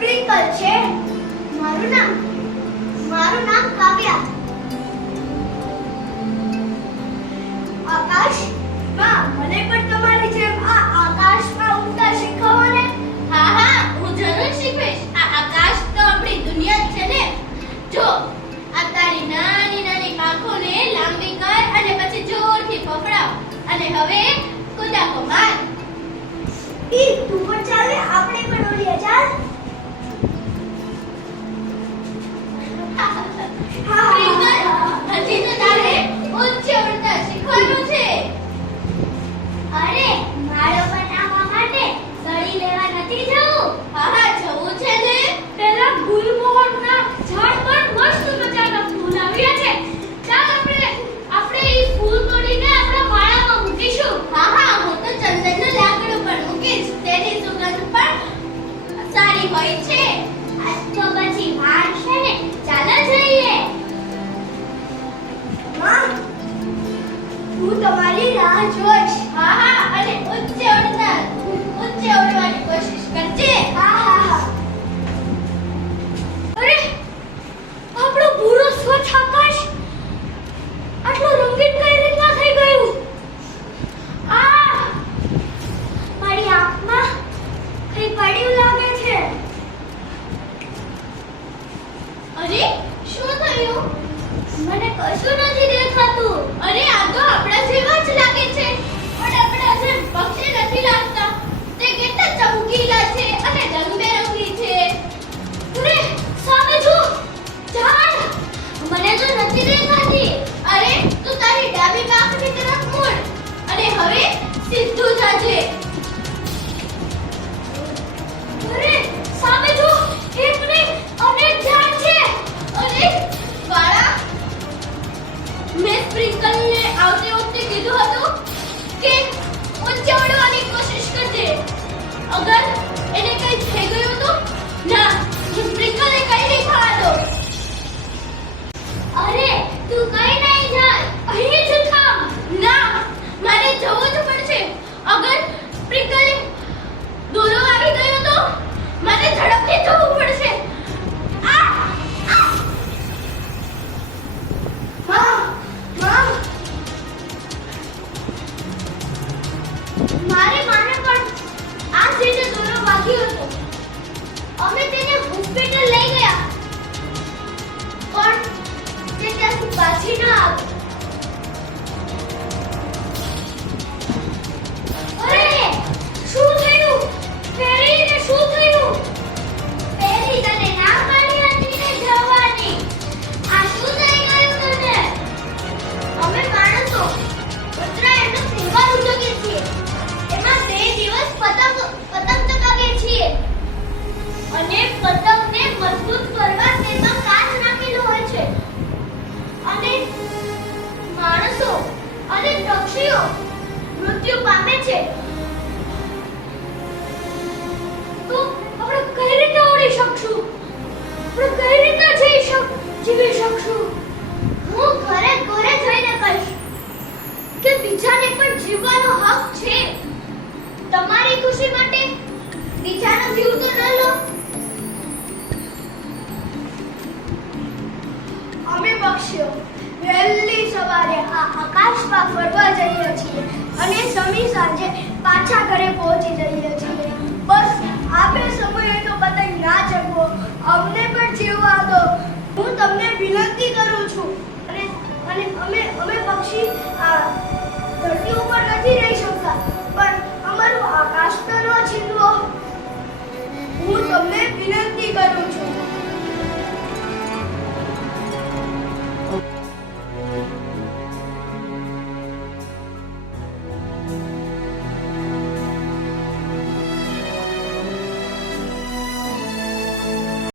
Sprinkle છે. મારું નામ કાવ્યા. આકાશ માં મને પણ તમારી જેમ આ આકાશમાં ઉડતા શીખવો ને. હા હા, હું જરૂર શીખવીશ. આ આકાશ તો આપણી દુનિયા જ છે ને. જો આ તારી નાની નાની પાંખોને લાંબી કર અને પછી જોરથી ફફડાવ અને હવે કૂદાકો માર. ઈ તું પણ ચાલે, આપણે પણ ઉડીએ ચાલ. હજી તો તારે ઊંચે ઉડતા શીખવાનું છે. અરે મારો પણ આવા માટે સળી લેવા નથી જવું. હા હા, જવું છે ને. પેલા ગુલમોહરના ઝાડ પર મસ્ત મજાના ફૂલ આવ્યા છે. ચાલ આપણે ઈ ફૂલ તોડીને આપણા માળામાં મૂકીશું. હા હા, હું તો ચંદનનું લાકડું પણ મૂકીશ. તેની સુગંધ પણ સારી હોય છે. આજ તો પછી વાર છે ને, ચાલો જઈએ. માં, હું તમારી રાહ જોઈશ. હા હા, અને ઊંચે ઉડવાની કોશિશ કરજે. હા હા હા. અરે આપણો પૂરો સ્વચ્છ આકાશ આટલું રંગીન કઈ રીતના થઈ ગયું? આ મારી આંખમાં કઈ પડ્યું લાગે છે. અરે શું થયું? મને કશું નથી દેખાતું. અરે આ તો આપણા જેવા જ લાગે છે, પણ આપણા જેમ પક્ષી નથી લાગતા. તે કેટલા ચમકીલા છે અને રંગબેરંગી છે. અરે સામે જો, ઝાડ. મને તો નથી દેખાતી. અરે તું તારી ડાબી પાંખની તરફ મૂડ અને હવે સીધું જાજે. અરે સામે જો, એક નહીં અનેક ઝાડ છે. અરે વાળા, મેં સ્પ્રિંકલને આવતી વખતે કીધું હતું કે ઊંચે ઉડવાની કોશિશ કરજે. અગર એને કંઈ થઈ ગયું તો ના, સ્પ્રિંકલને કંઈ નહીં થવા દો. અરે તું કઈ નહીં જાય, અહીં જ થામ. ના, મારે જવું જ પડશે. અગર સ્પ્રિંકલ દોરો આવી ગયો તો મારે ઝડપથી જવું પડશે. આ મારે માને પણ આ સીધે દોરો વાગ્યો હતો. અમે તેને હોસ્પિટલ લઈ ગયા, પણ તે ત્યાંથી પાછી ન આવી. અરે શું થયું? પેરીને શું થયું? પેરી તને ના પાડી હતી ને જવાની. આ શું થઈ ગયું તને? અમે માણસો ઉત્તરાયણનો તહેવાર ઉજવીએ છીએ. એમાં 2 દિવસ પતંગ ચગાવીએ છીએ અને પતંગને મજબૂત કરવા તેમાં કાચ નાખેલો હોય છે. અને માણસો અને પક્ષીઓ મૃત્યુ પામે છે. તો આપણે કઈ રીતે ઉડી શકશું? આપણે કઈ રીતે જીવી શકશું? હું ઘરે જઈને કહીશ કે બીજાને પણ જીવવાનો હક છે. તમારી ખુશી માટે બીજાનો જીવ તો ન લો. અમે પક્ષીઓ વહેલી સવારે આ આકાશમાં ફરવા જઈએ છીએ અને સમી સાંજે પાછા ઘરે પહોંચી જઈએ છીએ. બસ આ 2 સમયે તો પતંગ ના ચગવો, અમને પણ જીવવા દો. હું તમને વિનંતી કરું છું. અને અમે પક્ષી ધરતી ઉપર નથી રહી શકતા, પણ અમારું આકાશ તો ન છીનવો. હું તમને વિનંતી